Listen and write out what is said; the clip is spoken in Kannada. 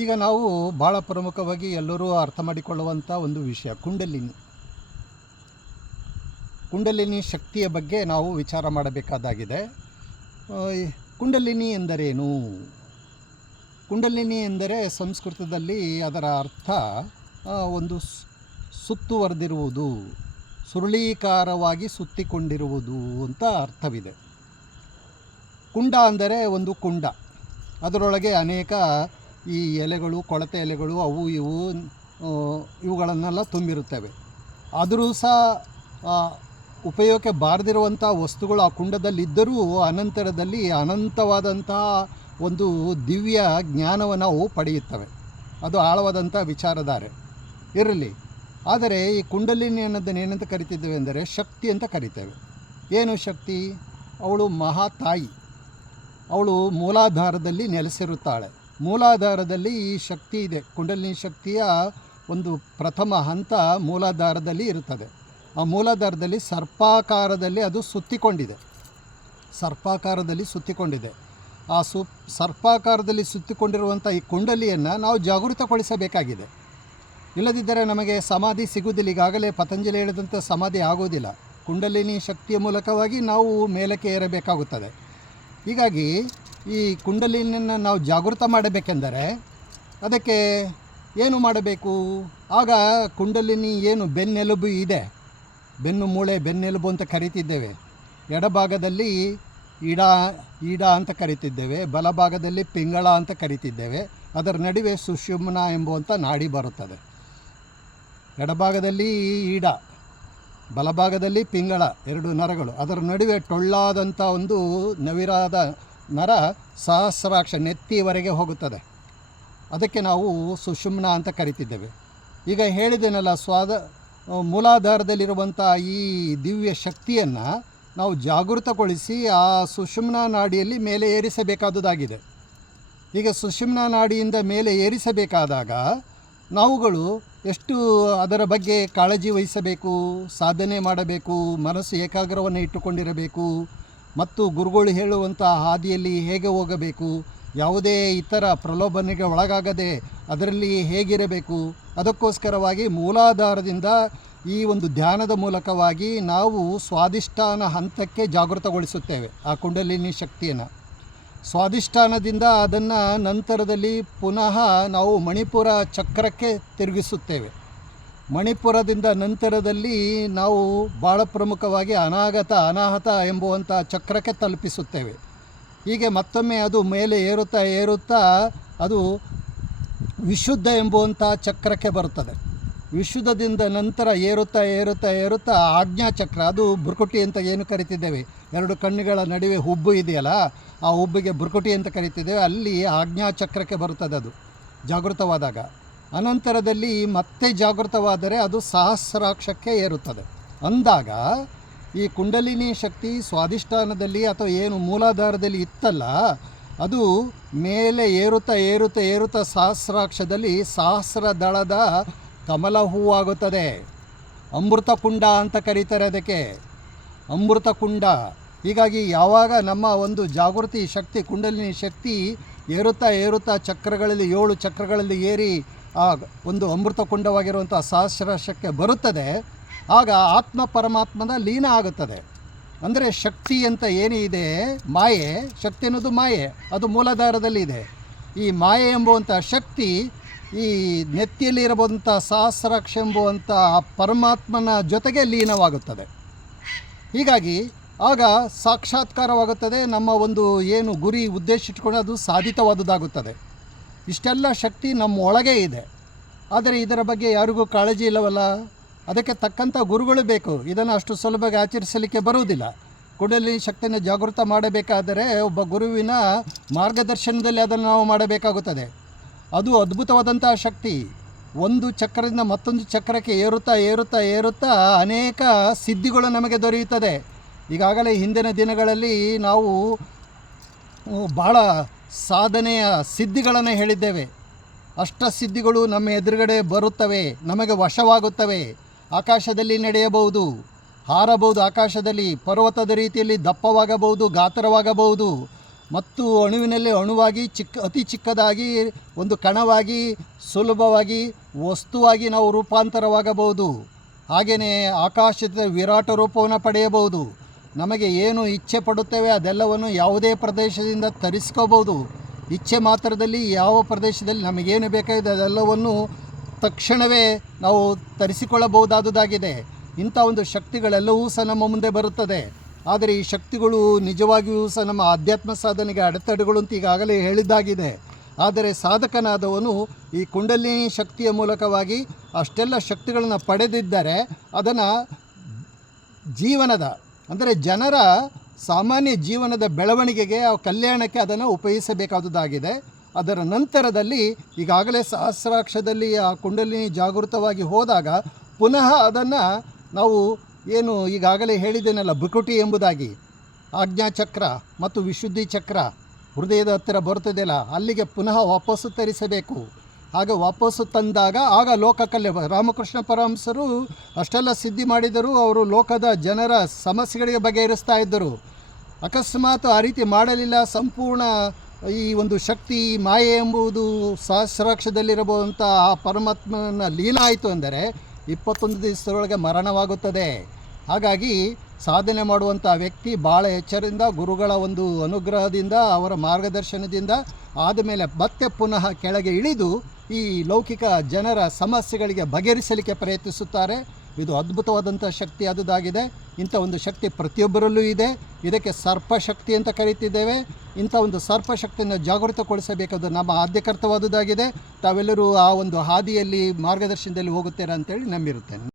ಈಗ ನಾವು ಭಾಳ ಪ್ರಮುಖವಾಗಿ ಎಲ್ಲರೂ ಅರ್ಥ ಮಾಡಿಕೊಳ್ಳುವಂಥ ಒಂದು ವಿಷಯ ಕುಂಡಲಿನಿ ಶಕ್ತಿಯ ಬಗ್ಗೆ ನಾವು ವಿಚಾರ ಮಾಡಬೇಕಾದಾಗಿದೆ. ಕುಂಡಲಿನಿ ಎಂದರೇನು? ಕುಂಡಲಿನಿ ಎಂದರೆ ಸಂಸ್ಕೃತದಲ್ಲಿ ಅದರ ಅರ್ಥ ಒಂದು ಸುತ್ತುವರೆದಿರುವುದು, ಸುರುಳೀಕಾರವಾಗಿ ಸುತ್ತಿಕೊಂಡಿರುವುದು ಅಂತ ಅರ್ಥವಿದೆ. ಕುಂಡ ಅಂದರೆ ಒಂದು ಕುಂಡ, ಅದರೊಳಗೆ ಅನೇಕ ಈ ಎಲೆಗಳು, ಕೊಳೆತ ಎಲೆಗಳು, ಅವು ಇವುಗಳನ್ನೆಲ್ಲ ತುಂಬಿರುತ್ತವೆ. ಆದರೂ ಸಹ ಉಪಯೋಗಕ್ಕೆ ಬಾರದಿರುವಂಥ ವಸ್ತುಗಳು ಆ ಕುಂಡದಲ್ಲಿದ್ದರೂ ಅನಂತರದಲ್ಲಿ ಅನಂತವಾದಂತಹ ಒಂದು ದಿವ್ಯ ಜ್ಞಾನವನ್ನು ಅವು ಪಡೆಯುತ್ತವೆ. ಅದು ಆಳವಾದಂಥ ವಿಚಾರಧಾರೆ ಇರಲಿ. ಆದರೆ ಈ ಕುಂಡಲಿನಿ ಅನ್ನೋದನ್ನು ಏನಂತ ಕರಿತಿದ್ದೇವೆ ಅಂದರೆ ಶಕ್ತಿ ಅಂತ ಕರಿತೇವೆ. ಏನು ಶಕ್ತಿ? ಅವಳು ಮಹಾತಾಯಿ, ಅವಳು ಮೂಲಾಧಾರದಲ್ಲಿ ನೆಲೆಸಿರುತ್ತಾಳೆ. ಮೂಲಾಧಾರದಲ್ಲಿ ಈ ಶಕ್ತಿ ಇದೆ. ಕುಂಡಲಿನಿ ಶಕ್ತಿಯ ಒಂದು ಪ್ರಥಮ ಹಂತ ಮೂಲಾಧಾರದಲ್ಲಿ ಇರುತ್ತದೆ. ಆ ಮೂಲಾಧಾರದಲ್ಲಿ ಸರ್ಪಾಕಾರದಲ್ಲಿ ಅದು ಸುತ್ತಿಕೊಂಡಿದೆ. ಆ ಸರ್ಪಾಕಾರದಲ್ಲಿ ಸುತ್ತಿಕೊಂಡಿರುವಂಥ ಈ ಕುಂಡಲಿಯನ್ನು ನಾವು ಜಾಗೃತಗೊಳಿಸಬೇಕಾಗಿದೆ. ಇಲ್ಲದಿದ್ದರೆ ನಮಗೆ ಸಮಾಧಿ ಸಿಗುವುದಿಲ್ಲ. ಈಗಾಗಲೇ ಪತಂಜಲಿ ಹೇಳಿದಂಥ ಸಮಾಧಿ ಆಗೋದಿಲ್ಲ. ಕುಂಡಲಿನಿ ಶಕ್ತಿಯ ಮೂಲಕವಾಗಿ ನಾವು ಮೇಲಕ್ಕೆ ಏರಬೇಕಾಗುತ್ತದೆ. ಹೀಗಾಗಿ ಈ ಕುಂಡಲಿನಿಯನ್ನು ನಾವು ಜಾಗೃತ ಮಾಡಬೇಕೆಂದರೆ ಅದಕ್ಕೆ ಏನು ಮಾಡಬೇಕು? ಆಗ ಕುಂಡಲಿನಿ ಏನು ಬೆನ್ನೆಲುಬು ಇದೆ, ಬೆನ್ನು ಮೂಳೆ, ಬೆನ್ನೆಲುಬು ಅಂತ ಕರಿತಿದ್ದೇವೆ. ಎಡಭಾಗದಲ್ಲಿ ಈಡ ಅಂತ ಕರಿತಿದ್ದೇವೆ, ಬಲಭಾಗದಲ್ಲಿ ಪಿಂಗಳ ಅಂತ ಕರಿತಿದ್ದೇವೆ. ಅದರ ನಡುವೆ ಸುಷುಮ್ನ ಎಂಬುವಂಥ ನಾಡಿ ಬರುತ್ತದೆ. ಎಡಭಾಗದಲ್ಲಿ ಈಡ, ಬಲಭಾಗದಲ್ಲಿ ಪಿಂಗಳ, ಎರಡು ನರಗಳು. ಅದರ ನಡುವೆ ಟೊಳ್ಳಾದಂಥ ಒಂದು ನವಿರಾದ ನರ ಸಹಸ್ರಾಕ್ಷ ನೆತ್ತಿವರೆಗೆ ಹೋಗುತ್ತದೆ. ಅದಕ್ಕೆ ನಾವು ಸುಷುಮ್ನ ಅಂತ ಕರಿತಿದ್ದೇವೆ. ಈಗ ಹೇಳಿದ್ದೇನಲ್ಲ, ಮೂಲಾಧಾರದಲ್ಲಿರುವಂಥ ಈ ದಿವ್ಯ ಶಕ್ತಿಯನ್ನು ನಾವು ಜಾಗೃತಗೊಳಿಸಿ ಆ ಸುಷುಮ್ನ ನಾಡಿಯಲ್ಲಿ ಮೇಲೆ ಏರಿಸಬೇಕಾದುದಾಗಿದೆ. ಈಗ ಸುಷುಮ್ನ ನಾಡಿಯಿಂದ ಮೇಲೆ ಏರಿಸಬೇಕಾದಾಗ ನಾವುಗಳು ಎಷ್ಟು ಅದರ ಬಗ್ಗೆ ಕಾಳಜಿ ವಹಿಸಬೇಕು, ಸಾಧನೆ ಮಾಡಬೇಕು, ಮನಸ್ಸು ಏಕಾಗ್ರವನ್ನು ಇಟ್ಟುಕೊಂಡಿರಬೇಕು, ಮತ್ತು ಗುರುಗಳು ಹೇಳುವಂಥ ಹಾದಿಯಲ್ಲಿ ಹೇಗೆ ಹೋಗಬೇಕು, ಯಾವುದೇ ಇತರ ಪ್ರಲೋಭನೆಗೆ ಒಳಗಾಗದೆ ಅದರಲ್ಲಿ ಹೇಗಿರಬೇಕು. ಅದಕ್ಕೋಸ್ಕರವಾಗಿ ಮೂಲಾಧಾರದಿಂದ ಈ ಒಂದು ಧ್ಯಾನದ ಮೂಲಕವಾಗಿ ನಾವು ಸ್ವಾಧಿಷ್ಠಾನ ಹಂತಕ್ಕೆ ಜಾಗೃತಗೊಳಿಸುತ್ತೇವೆ ಆ ಕುಂಡಲಿನಿ ಶಕ್ತಿಯನ್ನು. ಸ್ವಾಧಿಷ್ಠಾನದಿಂದ ಅದನ್ನು ನಂತರದಲ್ಲಿ ಪುನಃ ನಾವು ಮಣಿಪುರ ಚಕ್ರಕ್ಕೆ ತಿರುಗಿಸುತ್ತೇವೆ. ಮಣಿಪುರದಿಂದ ನಂತರದಲ್ಲಿ ನಾವು ಭಾಳ ಪ್ರಮುಖವಾಗಿ ಅನಾಗತ, ಅನಾಹತ ಎಂಬುವಂಥ ಚಕ್ರಕ್ಕೆ ತಲುಪಿಸುತ್ತೇವೆ. ಹೀಗೆ ಮತ್ತೊಮ್ಮೆ ಅದು ಮೇಲೆ ಏರುತ್ತಾ ಅದು ವಿಶುದ್ಧ ಎಂಬುವಂಥ ಚಕ್ರಕ್ಕೆ ಬರುತ್ತದೆ. ವಿಶುದ್ಧದಿಂದ ನಂತರ ಏರುತ್ತಾ ಆಜ್ಞಾಚಕ್ರ, ಅದು ಬುರ್ಕುಟಿ ಅಂತ ಏನು ಕರಿತಿದ್ದೇವೆ, ಎರಡು ಕಣ್ಣುಗಳ ನಡುವೆ ಹುಬ್ಬು ಇದೆಯಲ್ಲ, ಆ ಹುಬ್ಬಿಗೆ ಬುರ್ಕುಟಿ ಅಂತ ಕರಿತಿದ್ದೇವೆ. ಅಲ್ಲಿ ಆಜ್ಞಾಚಕ್ರಕ್ಕೆ ಬರುತ್ತದೆ ಅದು ಜಾಗೃತವಾದಾಗ. ಅನಂತರದಲ್ಲಿ ಮತ್ತೆ ಜಾಗೃತವಾದರೆ ಅದು ಸಹಸ್ರಾಕ್ಷಕ್ಕೆ ಏರುತ್ತದೆ. ಅಂದಾಗ ಈ ಕುಂಡಲಿನಿ ಶಕ್ತಿ ಸ್ವಾಧಿಷ್ಠಾನದಲ್ಲಿ ಅಥವಾ ಏನು ಮೂಲಾಧಾರದಲ್ಲಿ ಇತ್ತಲ್ಲ, ಅದು ಮೇಲೆ ಏರುತ್ತಾ ಸಹಸ್ರಾಕ್ಷದಲ್ಲಿ ಸಹಸ್ರ ದಳದ ಕಮಲ ಹೂವಾಗುತ್ತದೆ. ಅಮೃತ ಕುಂಡ ಅಂತ ಕರೀತಾರೆ ಅದಕ್ಕೆ, ಅಮೃತ ಕುಂಡ. ಹೀಗಾಗಿ ಯಾವಾಗ ನಮ್ಮ ಒಂದು ಜಾಗೃತಿ ಶಕ್ತಿ, ಕುಂಡಲಿನಿ ಶಕ್ತಿ ಏರುತ್ತಾ ಚಕ್ರಗಳಲ್ಲಿ 7 ಚಕ್ರಗಳಲ್ಲಿ ಏರಿ ಆ ಒಂದು ಅಮೃತ ಕುಂಡವಾಗಿರುವಂಥ ಸಹಸ್ರಾಕ್ಷಕ್ಕೆ ಬರುತ್ತದೆ, ಆಗ ಆತ್ಮ ಪರಮಾತ್ಮದ ಲೀನ ಆಗುತ್ತದೆ. ಅಂದರೆ ಶಕ್ತಿ ಅಂತ ಏನಿದೆ, ಮಾಯೆ, ಶಕ್ತಿ ಅನ್ನೋದು ಮಾಯೆ, ಅದು ಮೂಲಾಧಾರದಲ್ಲಿ ಇದೆ. ಈ ಮಾಯೆ ಎಂಬುವಂಥ ಶಕ್ತಿ ಈ ನೆತ್ತಿಯಲ್ಲಿ ಇರಬಹುದಂಥ ಸಹಸ್ರಾಕ್ಷ ಎಂಬುವಂಥ ಆ ಪರಮಾತ್ಮನ ಜೊತೆಗೆ ಲೀನವಾಗುತ್ತದೆ. ಹೀಗಾಗಿ ಆಗ ಸಾಕ್ಷಾತ್ಕಾರವಾಗುತ್ತದೆ. ನಮ್ಮ ಒಂದು ಏನು ಗುರಿ ಉದ್ದೇಶ ಇಟ್ಕೊಂಡು ಅದು ಸಾಧಿತವಾದುದಾಗುತ್ತದೆ. ಇಷ್ಟೆಲ್ಲ ಶಕ್ತಿ ನಮ್ಮ ಒಳಗೆ ಇದೆ. ಆದರೆ ಇದರ ಬಗ್ಗೆ ಯಾರಿಗೂ ಕಾಳಜಿ ಇಲ್ಲವಲ್ಲ. ಅದಕ್ಕೆ ತಕ್ಕಂಥ ಗುರುಗಳು ಬೇಕು. ಇದನ್ನು ಅಷ್ಟು ಸುಲಭವಾಗಿ ಆಚರಿಸಲಿಕ್ಕೆ ಬರುವುದಿಲ್ಲ. ಕುಂಡಲಿನಿ ಶಕ್ತಿಯನ್ನು ಜಾಗೃತ ಮಾಡಬೇಕಾದರೆ ಒಬ್ಬ ಗುರುವಿನ ಮಾರ್ಗದರ್ಶನದಲ್ಲಿ ಅದನ್ನು ನಾವು ಮಾಡಬೇಕಾಗುತ್ತದೆ. ಅದು ಅದ್ಭುತವಾದಂಥ ಶಕ್ತಿ. ಒಂದು ಚಕ್ರದಿಂದ ಮತ್ತೊಂದು ಚಕ್ರಕ್ಕೆ ಏರುತ್ತಾ ಅನೇಕ ಸಿದ್ಧಿಗಳು ನಮಗೆ ದೊರೆಯುತ್ತದೆ. ಈಗಾಗಲೇ ಹಿಂದಿನ ದಿನಗಳಲ್ಲಿ ನಾವು ಭಾಳ ಸಾಧನೆಯ ಸಿದ್ಧಿಗಳನ್ನು ಹೇಳಿದ್ದೇವೆ. ಅಷ್ಟಸಿದ್ಧಿಗಳು ನಮ್ಮ ಎದುರುಗಡೆ ಬರುತ್ತವೆ, ನಮಗೆ ವಶವಾಗುತ್ತವೆ. ಆಕಾಶದಲ್ಲಿ ನಡೆಯಬಹುದು, ಹಾರಬಹುದು, ಆಕಾಶದಲ್ಲಿ ಪರ್ವತದ ರೀತಿಯಲ್ಲಿ ದಪ್ಪವಾಗಬಹುದು, ಗಾತ್ರವಾಗಬಹುದು. ಮತ್ತು ಅಣುವಿನಲ್ಲಿ ಅಣುವಾಗಿ ಅತಿ ಚಿಕ್ಕದಾಗಿ ಒಂದು ಕಣವಾಗಿ ಸುಲಭವಾಗಿ ವಸ್ತುವಾಗಿ ನಾವು ರೂಪಾಂತರವಾಗಬಹುದು. ಹಾಗೆಯೇ ಆಕಾಶದ ವಿರಾಟ ರೂಪವನ್ನು ಪಡೆಯಬಹುದು. ನಮಗೆ ಏನು ಇಚ್ಛೆ ಪಡುತ್ತೇವೆ ಅದೆಲ್ಲವನ್ನು ಯಾವುದೇ ಪ್ರದೇಶದಿಂದ ತರಿಸ್ಕೋಬೋದು. ಇಚ್ಛೆ ಮಾತ್ರದಲ್ಲಿ ಯಾವ ಪ್ರದೇಶದಲ್ಲಿ ನಮಗೇನು ಬೇಕಾಗಿದೆ ಅದೆಲ್ಲವನ್ನು ತಕ್ಷಣವೇ ನಾವು ತರಿಸಿಕೊಳ್ಳಬಹುದಾದುದಾಗಿದೆ. ಇಂಥ ಒಂದು ಶಕ್ತಿಗಳೆಲ್ಲವೂ ಸಹ ನಮ್ಮ ಮುಂದೆ ಬರುತ್ತದೆ. ಆದರೆ ಈ ಶಕ್ತಿಗಳು ನಿಜವಾಗಿಯೂ ಸಹ ನಮ್ಮ ಆಧ್ಯಾತ್ಮ ಸಾಧನೆಗೆ ಅಡೆತಡೆಗಳು ಅಂತ ಈಗಾಗಲೇ ಹೇಳಿದ್ದಾಗಿದೆ. ಆದರೆ ಸಾಧಕನಾದವನು ಈ ಕುಂಡಲಿನಿ ಶಕ್ತಿಯ ಮೂಲಕವಾಗಿ ಅಷ್ಟೆಲ್ಲ ಶಕ್ತಿಗಳನ್ನು ಪಡೆದಿದ್ದರೆ ಅದನ್ನು ಜೀವನದ ಅಂದರೆ ಜನರ ಸಾಮಾನ್ಯ ಜೀವನದ ಬೆಳವಣಿಗೆಗೆ ಕಲ್ಯಾಣಕ್ಕೆ ಅದನ್ನು ಉಪಯೋಗಿಸಬೇಕಾದುದಾಗಿದೆ. ಅದರ ನಂತರದಲ್ಲಿ ಈಗಾಗಲೇ ಸಹಸ್ರಾಕ್ಷದಲ್ಲಿ ಆ ಕುಂಡಲಿನಿ ಜಾಗೃತವಾಗಿ ಹೋದಾಗ ಪುನಃ ಅದನ್ನು ನಾವು ಏನು ಈಗಾಗಲೇ ಹೇಳಿದ್ದೇನಲ್ಲ ಭೃಕುಟಿ ಎಂಬುದಾಗಿ ಆಜ್ಞಾಚಕ್ರ ಮತ್ತು ವಿಶುದ್ಧಿ ಚಕ್ರ ಹೃದಯದ ಹತ್ತಿರ ಬರುತ್ತದೆಯಲ್ಲ ಅಲ್ಲಿಗೆ ಪುನಃ ವಾಪಸ್ಸು ತರಿಸಬೇಕು. ಆಗ ವಾಪಸ್ಸು ತಂದಾಗ ಆಗ ಲೋಕಕಲ್ಯ ರಾಮಕೃಷ್ಣ ಪರಮಹಂಸರು ಅಷ್ಟೆಲ್ಲ ಸಿದ್ಧಿ ಮಾಡಿದರು. ಅವರು ಲೋಕದ ಜನರ ಸಮಸ್ಯೆಗಳಿಗೆ ಬಗೆಹರಿಸ್ತಾ ಇದ್ದರು. ಅಕಸ್ಮಾತ್ ಆ ರೀತಿ ಮಾಡಲಿಲ್ಲ, ಸಂಪೂರ್ಣ ಈ ಒಂದು ಶಕ್ತಿ ಮಾಯೆ ಎಂಬುದು ಸಹಸ್ರಾಕ್ಷದಲ್ಲಿರಬಹುದಂಥ ಆ ಪರಮಾತ್ಮನ ಲೀನ ಆಯಿತು ಅಂದರೆ 21 ದಿವಸದೊಳಗೆ ಮರಣವಾಗುತ್ತದೆ. ಹಾಗಾಗಿ ಸಾಧನೆ ಮಾಡುವಂಥ ವ್ಯಕ್ತಿ ಭಾಳ ಎಚ್ಚರದಿಂದ ಗುರುಗಳ ಒಂದು ಅನುಗ್ರಹದಿಂದ ಅವರ ಮಾರ್ಗದರ್ಶನದಿಂದ ಆದಮೇಲೆ ಮತ್ತೆ ಪುನಃ ಕೆಳಗೆ ಇಳಿದು ಈ ಲೌಕಿಕ ಜನರ ಸಮಸ್ಯೆಗಳಿಗೆ ಬಗೆಹರಿಸಲಿಕ್ಕೆ ಪ್ರಯತ್ನಿಸುತ್ತಾರೆ. ಇದು ಅದ್ಭುತವಾದಂಥ ಶಕ್ತಿ ಆದುದಾಗಿದೆ. ಇಂಥ ಒಂದು ಶಕ್ತಿ ಪ್ರತಿಯೊಬ್ಬರಲ್ಲೂ ಇದೆ. ಇದಕ್ಕೆ ಸರ್ಪಶಕ್ತಿ ಅಂತ ಕರೀತಿದ್ದೇವೆ. ಇಂಥ ಒಂದು ಸರ್ಪಶಕ್ತಿಯನ್ನು ಜಾಗೃತಗೊಳಿಸಬೇಕಾದ ನಮ್ಮ ಆದ್ಯ ಕರ್ತವ್ಯವಾದುದಾಗಿದೆ. ತಾವೆಲ್ಲರೂ ಆ ಒಂದು ಹಾದಿಯಲ್ಲಿ ಮಾರ್ಗದರ್ಶನದಲ್ಲಿ ಹೋಗುತ್ತೀರಾ ಅಂತೇಳಿ ನಂಬಿರುತ್ತೇನೆ.